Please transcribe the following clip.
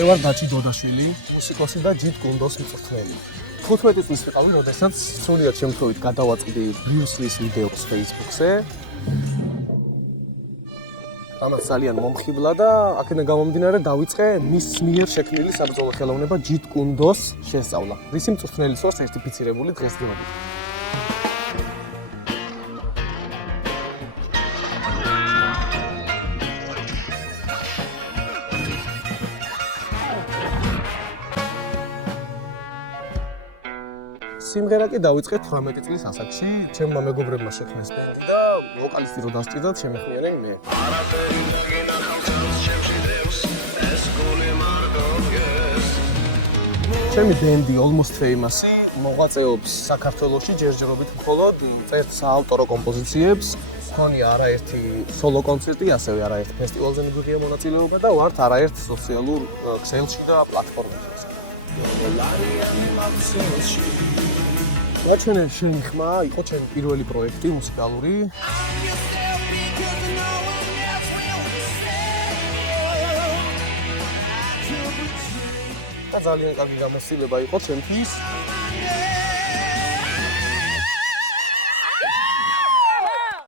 მე ვარ დაჩი დოდაშვილი, მუსიკოსი და ჯიტ გუნდოს მწვრთნელი. 15 წლის ვიყავი, როდესაც სრულიად შემთხვევით გადავაწყდი ბრიუსლის ვიდეოს Facebook-ზე. ამას ძალიან მომხიბლა და აქედან გამომდინარე დავიწყე მის მიერ შექმნილი საბრძოლო ხელოვნება ჯიტ გუნდოს შესწავლა. რისი მწვრთნელის ვარ სერტიფიცირებული დღესდღეობით. სიმღერა კი დავიწყე 18 წლის ასაკში, ჩემმა მეგობრებმა შექმნეს ბენდი და ვოკალისტი რო დასჭირდათ, შემეხმიანე მე. ჩემი ბენდი Almost Famous მოღვაწეობს საქართველოში ჯერჯერობით მხოლოდ წერს საავტორო კომპოზიციებს, მქონია არაერთი სოლო კონცერტი, ასევე არაერთ ფესტივალზე მიგვიღია მონაწილეობა და ვართ არაერთ სოციალურ ქსელში და პლატფორმებზე. მაჩვენე შენი ხმა იყო ჩემი პირველი პროექტი მუსიკალური. და ძალიან კარგი გამოცდილება იყო ჩემთვის.